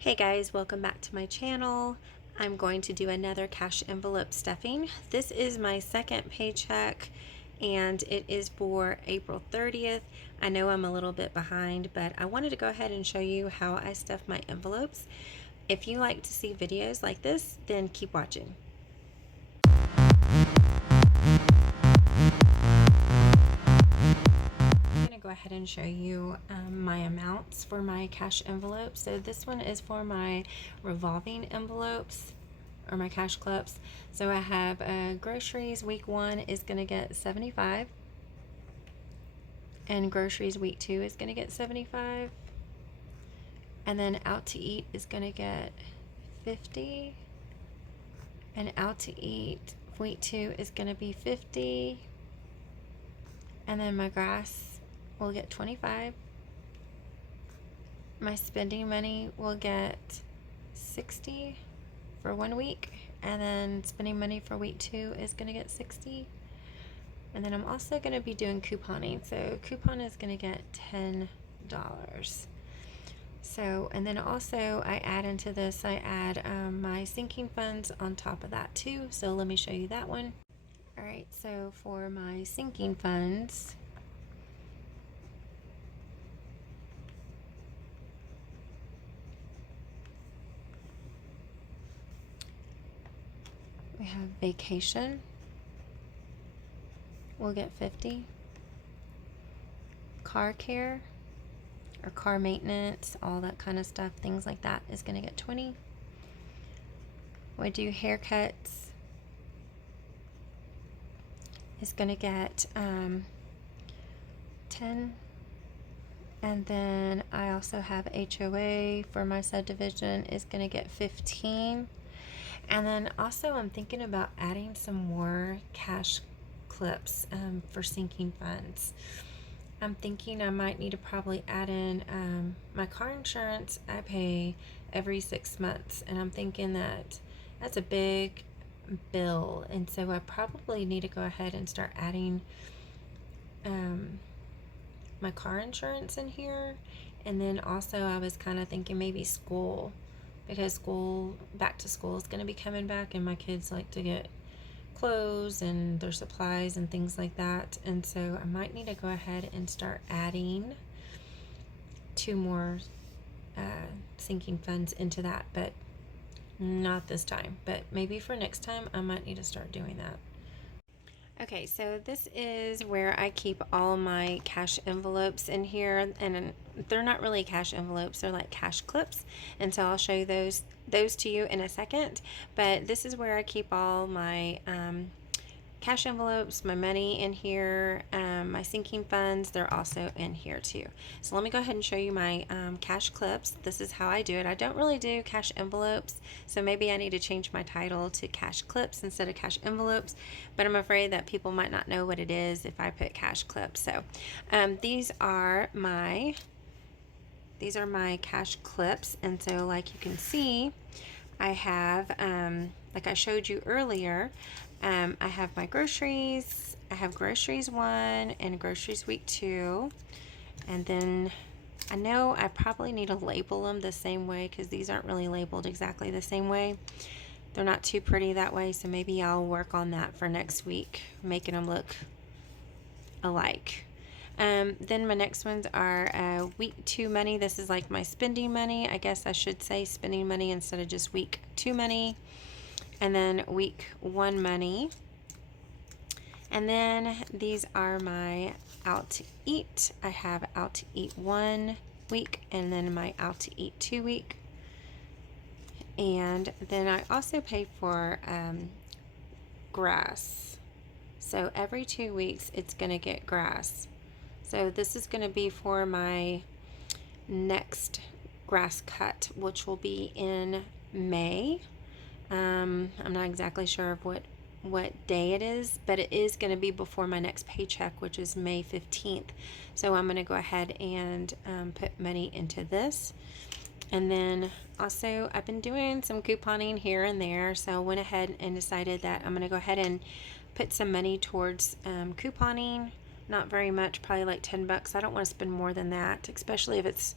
Hey guys, welcome back to my channel. I'm going to do another cash envelope stuffing. This is my second paycheck and it is for April 30th. I know I'm a little bit behind, but I wanted to go ahead and show you how I stuff my envelopes. If you like to see videos like this, then keep watching. Go ahead and show you my amounts for my cash envelopes. So this one is for my revolving envelopes or my cash clips. So I have groceries week 1 is going to get 75, and groceries week 2 is going to get 75, and then out to eat is going to get 50, and out to eat week 2 is going to be 50, and then my grass will get 25. My spending money will get 60 for 1 week, and then spending money for week 2 is going to get 60. And then I'm also going to be doing couponing. So coupon is going to get $10. So, and then also I add into this, I add my sinking funds on top of that too. So let me show you that one. All right, so for my sinking funds, we have vacation, we'll get 50. Car care or car maintenance, all that kind of stuff, things like that, is going to get 20. We do haircuts, is going to get 10. And then I also have HOA for my subdivision is going to get 15. And then also I'm thinking about adding some more cash clips for sinking funds. I'm thinking I might need to probably add in my car insurance. I pay every 6 months, and I'm thinking that that's a big bill, and so I probably need to go ahead and start adding my car insurance in here. And then also I was kind of thinking maybe school, because back to school is going to be coming back, and my kids like to get clothes and their supplies and things like that. And so I might need to go ahead and start adding 2 more sinking funds into that, but not this time, but maybe for next time I might need to start doing that. Okay, so this is where I keep all my cash envelopes in here, and they're not really cash envelopes, they're like cash clips, and so I'll show you those to you in a second. But this is where I keep all my cash envelopes, my money in here, my sinking funds, they're also in here too. So let me go ahead and show you my cash clips. This is how I do it. I don't really do cash envelopes, so maybe I need to change my title to cash clips instead of cash envelopes, but I'm afraid that people might not know what it is if I put cash clips. So these are my cash clips, and so like you can see, I have, like I showed you earlier, I have my groceries. I have groceries 1 and groceries week 2. And then I know I probably need to label them the same way, because these aren't really labeled exactly the same way. They're not too pretty that way, so maybe I'll work on that for next week, making them look alike. Then my next ones are week 2 money. This is like my spending money. I guess I should say spending money instead of just week 2 money. And then week 1 money. And then these are my out to eat. I have out to eat 1 week, and then my out to eat 2 week. And then I also pay for grass. So every 2 weeks it's going to get grass. So this is going to be for my next grass cut, which will be in May. I'm not exactly sure of what day it is, but it is going to be before my next paycheck, which is May 15th. So I'm going to go ahead and put money into this. And then also I've been doing some couponing here and there, so I went ahead and decided that I'm going to go ahead and put some money towards couponing. Not very much, probably like $10. I don't want to spend more than that, especially if it's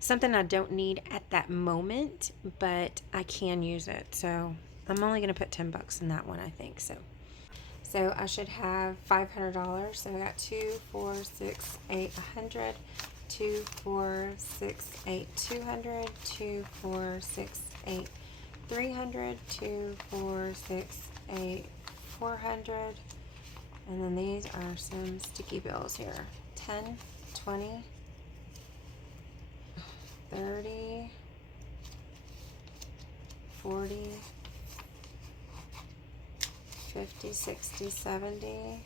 something I don't need at that moment, but I can use it. So I'm only going to put $10 in that one, I think. So I should have $500. So I got 2, 4, 6, 8, 100. 2, 4, 6, 8, 200. 2, 4, 6, 8, 300. 2, 4, 6, 8, 400. And then these are some sticky bills here. 10, 20, 30, 40, 50, 60, 70,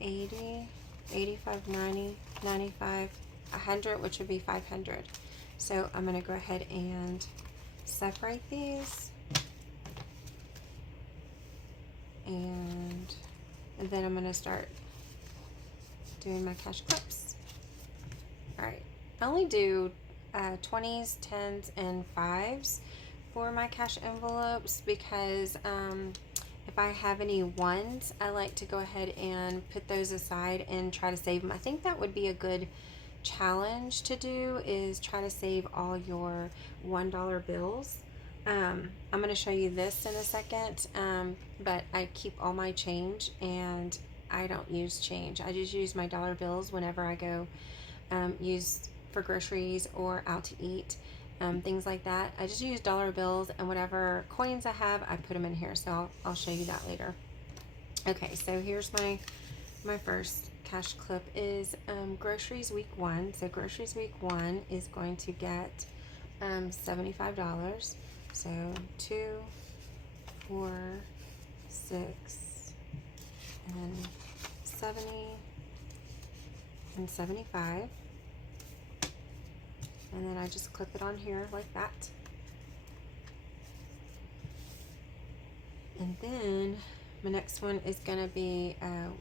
80, 85, 90, 95, 100, which would be 500. So I'm going to go ahead and separate these. And then I'm going to start doing my cash clips. Alright, I only do 20s, 10s, and 5s for my cash envelopes because if I have any 1s, I like to go ahead and put those aside and try to save them. I think that would be a good challenge to do, is try to save all your $1 bills. I'm going to show you this in a second, but I keep all my change and I don't use change. I just use my dollar bills whenever I go use for groceries or out to eat, things like that. I just use dollar bills, and whatever coins I have, I put them in here. So I'll show you that later. Okay, so here's my first cash clip is groceries week 1. So groceries week 1 is going to get $75. So 2, 4, 6, and 70, and 75. And then I just clip it on here like that. And then my next one is going to be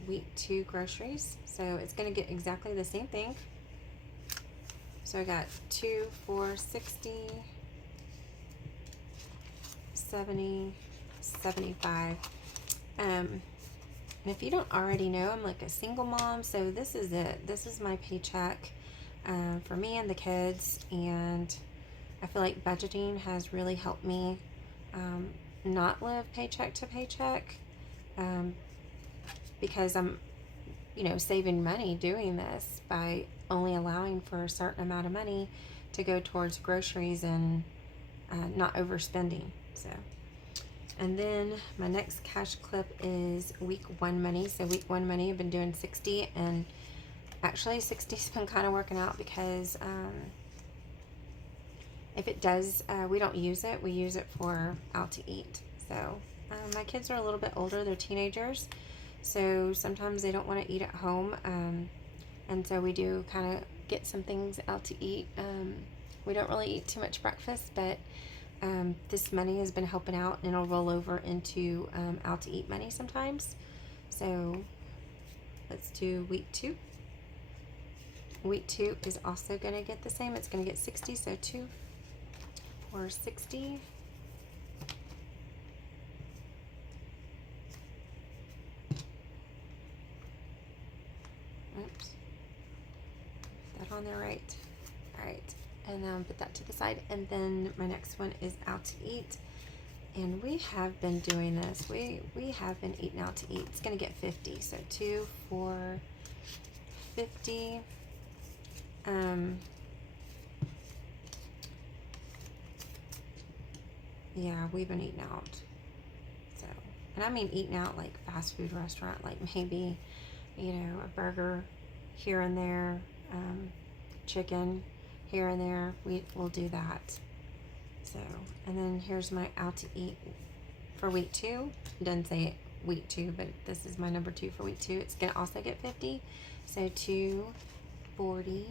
week 2 groceries. So it's going to get exactly the same thing. So I got 2, 4, 60, 70, 75. And if you don't already know, I'm like a single mom, so this is it. This is my paycheck for me and the kids, and I feel like budgeting has really helped me not live paycheck to paycheck, because I'm, saving money doing this by only allowing for a certain amount of money to go towards groceries and not overspending. So, and then my next cash clip is week 1 money. So week 1 money, I've been doing 60, and actually 60's been kind of working out because if it does, we don't use it. We use it for out to eat. So my kids are a little bit older. They're teenagers. So sometimes they don't want to eat at home. And so we do kind of get some things out to eat. We don't really eat too much breakfast, but this money has been helping out, and it'll roll over into out to eat money sometimes. So let's do week 2. Week 2 is also going to get the same. It's going to get 60. So 2, 4, 60. Oops. Put that on there right. Alright. And put that to the side. And then my next one is out to eat. And we have been doing this. We have been eating out to eat. It's going to get 50. So 2, 4, 50. Yeah, we've been eating out. So, and I mean eating out like fast food restaurant, like maybe, a burger here and there, chicken here and there. We'll do that. So, and then here's my out to eat for week 2. It doesn't say week 2, but this is my number 2 for week 2. It's gonna also get 50. So 2, 40,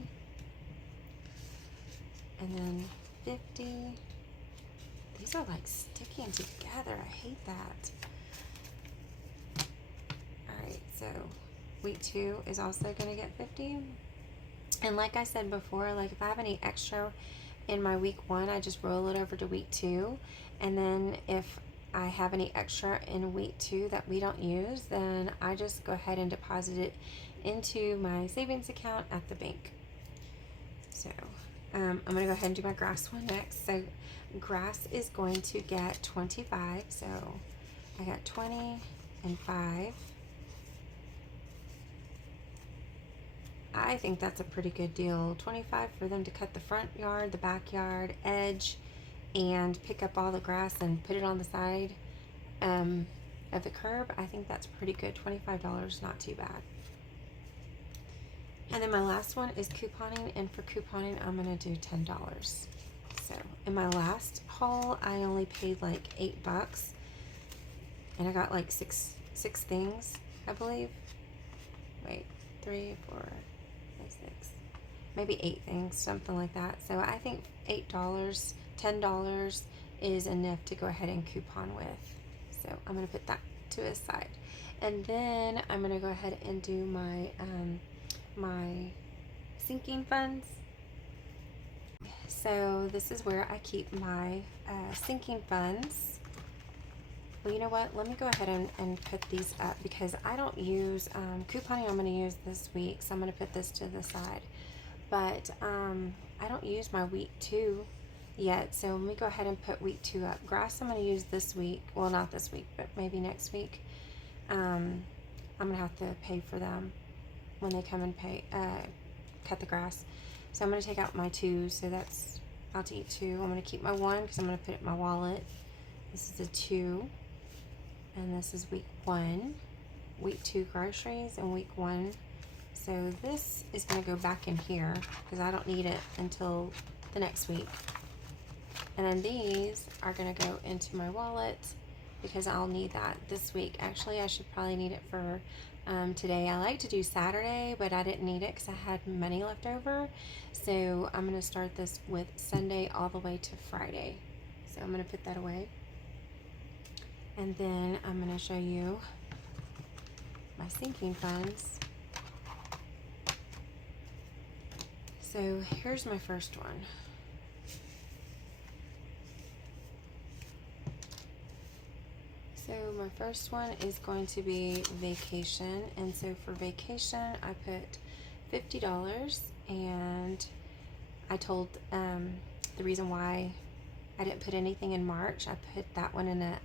and then 50. These are like sticking together. I hate that. Alright, so week 2 is also going to get 50. And like I said before, like if I have any extra in my week 1, I just roll it over to week 2. And then if I have any extra in week 2 that we don't use, then I just go ahead and deposit it into my savings account at the bank. So I'm going to go ahead and do my grass one next. So grass is going to get 25. So I got 20 and 5. I think that's a pretty good deal. 25 for them to cut the front yard, the backyard, edge, and pick up all the grass and put it on the side of the curb. I think that's pretty good. $25, not too bad. And then my last one is couponing, and for couponing, I'm going to do $10. So in my last haul, I only paid like $8, and I got like six things, I believe. Wait, 3, 4, 5, 6, maybe 8 things, something like that. So I think $8, $10 is enough to go ahead and coupon with. So I'm going to put that to a side. And then I'm going to go ahead and do my my sinking funds. So this is where I keep my sinking funds. Well, you know what? Let me go ahead and put these up because I don't use couponing. I'm going to use this week, so I'm going to put this to the side. But I don't use my week 2 yet, so let me go ahead and put week 2 up. Grass I'm going to use this week. Well, not this week, but maybe next week. I'm going to have to pay for them when they come and cut the grass. So I'm going to take out my 2, so that's out to eat 2. I'm going to keep my 1 because I'm going to put it in my wallet. This is a 2, and this is week 1. Week 2 groceries and week 1. So this is going to go back in here because I don't need it until the next week. And then these are going to go into my wallet because I'll need that this week. Actually, I should probably need it for today. I like to do Saturday, but I didn't need it because I had money left over. So I'm going to start this with Sunday all the way to Friday. So I'm going to put that away. And then I'm going to show you my sinking funds. So here's my first one. So my first one is going to be vacation, and so for vacation I put $50, and I told the reason why I didn't put anything in March. I put that one in a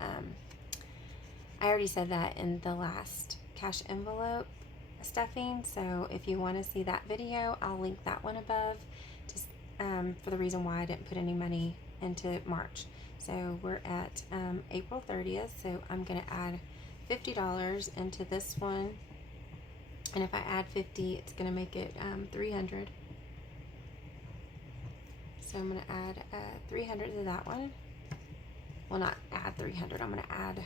I already said that in the last cash envelope stuffing, so if you want to see that video, I'll link that one above just for the reason why I didn't put any money into March. So we're at April 30th, so I'm going to add $50 into this one, and if I add 50, it's going to make it 300. So I'm going to add 300 to that one. Well, not add 300, I'm going to add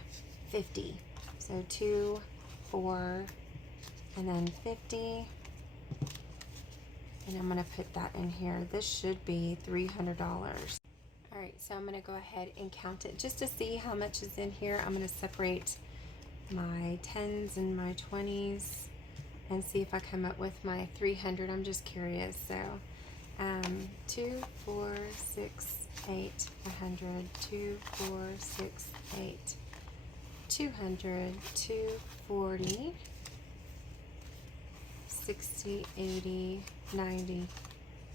50. So 2, 4, and then 50. And I'm going to put that in here. This should be $300. Alright, so I'm going to go ahead and count it just to see how much is in here. I'm going to separate my 10s and my 20s and see if I come up with my 300. I'm just curious. So 2, 4, 6, 8, 100, 2, 4, 6, 8, 200, 240, 60, 80, 90,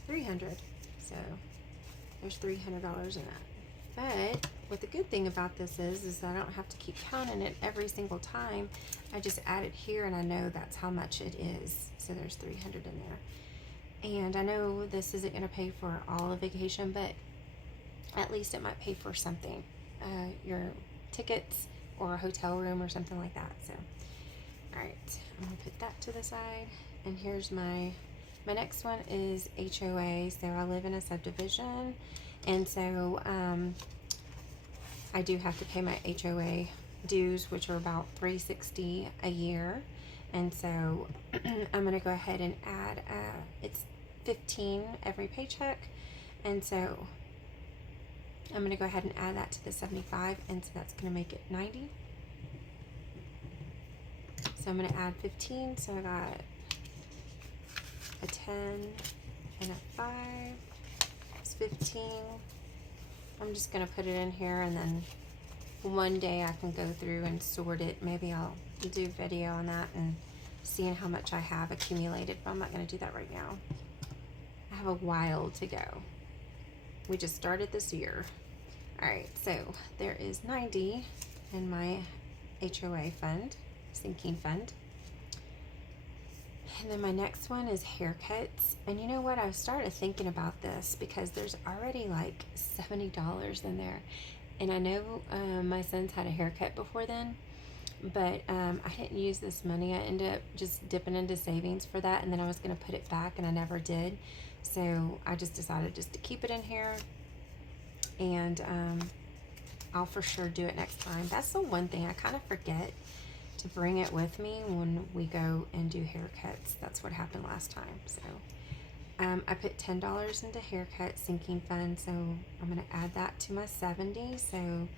300. So there's $300 in that. But what the good thing about this is I don't have to keep counting it every single time. I just add it here and I know that's how much it is. So there's 300 in there. And I know this isn't going to pay for all of vacation, but at least it might pay for something. Your tickets or a hotel room or something like that. So, alright, I'm going to put that to the side. And here's my next one is HOA. So I live in a subdivision, and so I do have to pay my HOA dues, which are about $360 a year. And so I'm going to go ahead and add it's $15 every paycheck, and so I'm going to go ahead and add that to the 75, and so that's going to make it 90. So I'm going to add 15, so I got a 10 and a 5. It's 15. I'm just going to put it in here, and then one day I can go through and sort it. Maybe I'll do a video on that and seeing how much I have accumulated, but I'm not going to do that right now. I have a while to go. We just started this year. All right, so there is 90 in my HOA fund, sinking fund. And then my next one is haircuts. And you know what? I started thinking about this because there's already like $70 in there. And I know my son's had a haircut before then, but I didn't use this money. I ended up just dipping into savings for that, and then I was going to put it back, and I never did. So I just decided just to keep it in here, and I'll for sure do it next time. That's the one thing I kind of forget to bring it with me when we go and do haircuts. That's what happened last time. So I put $10 into haircut sinking fund, so I'm going to add that to my 70. So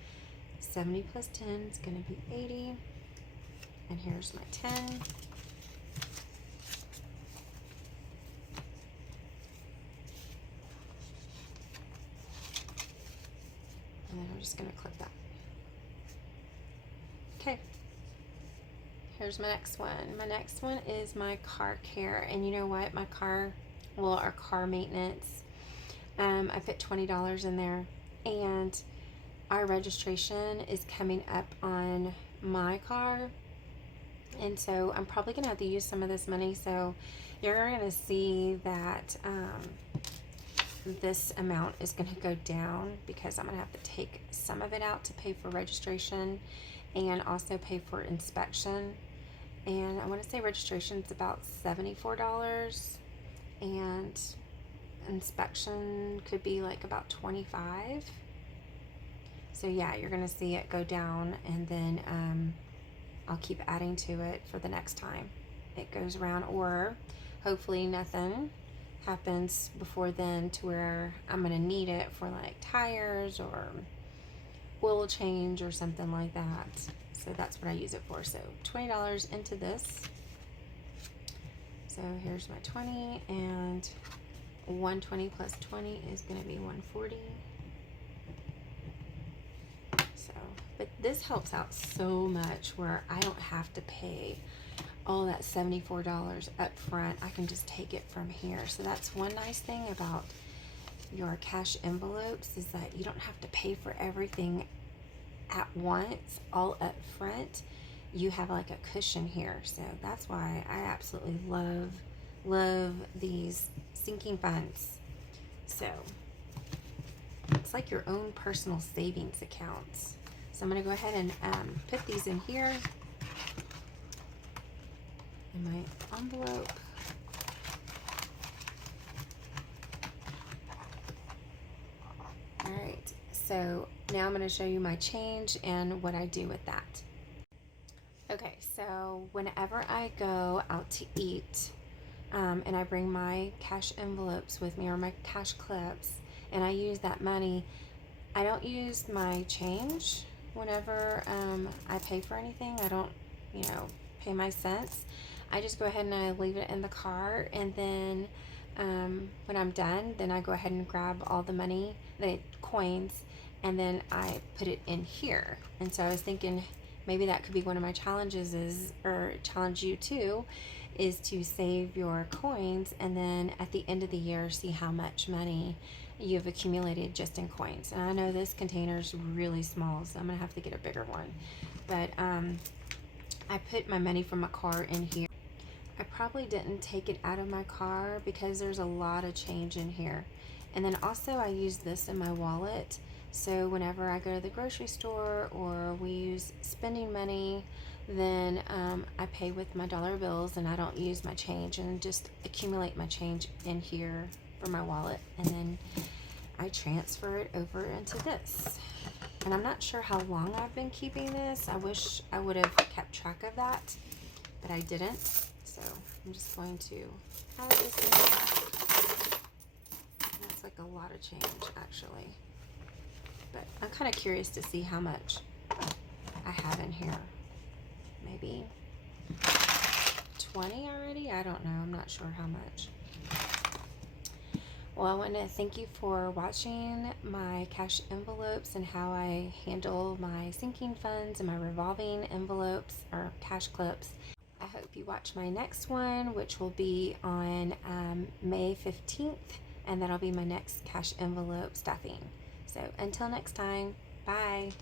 70 plus 10 is going to be 80. And here's my 10. And then I'm just going to clip that. Okay. Here's my next one. My next one is my car care. And you know what? My car, well, our car maintenance, I put $20 in there. And our registration is coming up on my car. And so I'm probably going to have to use some of this money. So you're going to see that this amount is going to go down because I'm going to have to take some of it out to pay for registration and also pay for inspection. And I want to say registration is about $74 and inspection could be like about $25. So yeah, you're going to see it go down, and then I'll keep adding to it for the next time it goes around, or hopefully nothing happens before then to where I'm going to need it for like tires or oil change or something like that. So that's what I use it for. So $20 into this. So here's my 20, and 120 plus 20 is going to be 140. But this helps out so much where I don't have to pay all that $74 up front. I can just take it from here. So that's one nice thing about your cash envelopes, is that you don't have to pay for everything at once, all up front. You have like a cushion here. So that's why I absolutely love these sinking funds. So it's like your own personal savings accounts. So I'm going to go ahead and put these in here in my envelope. All right, so now I'm going to show you my change and what I do with that. Okay, so whenever I go out to eat and I bring my cash envelopes with me or my cash clips and I use that money, I don't use my change. Whenever I pay for anything, I don't, pay my cents. I just go ahead and I leave it in the car, and then when I'm done, then I go ahead and grab all the money, the coins, and then I put it in here. And so I was thinking maybe that could be one of my challenges or challenge you too, is to save your coins, and then at the end of the year, see how much money you've accumulated just in coins. And I know this container is really small, so I'm gonna have to get a bigger one. But I put my money from my car in here. I probably didn't take it out of my car because there's a lot of change in here. And then also I use this in my wallet. So whenever I go to the grocery store or we use spending money, then I pay with my dollar bills and I don't use my change, and just accumulate my change in here for my wallet, and then I transfer it over into this. And I'm not sure how long I've been keeping this. I wish I would have kept track of that, but I didn't. So I'm just going to add this in. That's like a lot of change actually, but I'm kind of curious to see how much I have in here. Maybe 20 already? I don't know. I'm not sure how much. Well, I want to thank you for watching my cash envelopes and how I handle my sinking funds and my revolving envelopes or cash clips. I hope you watch my next one, which will be on May 15th and that'll be my next cash envelope stuffing. So until next time, bye.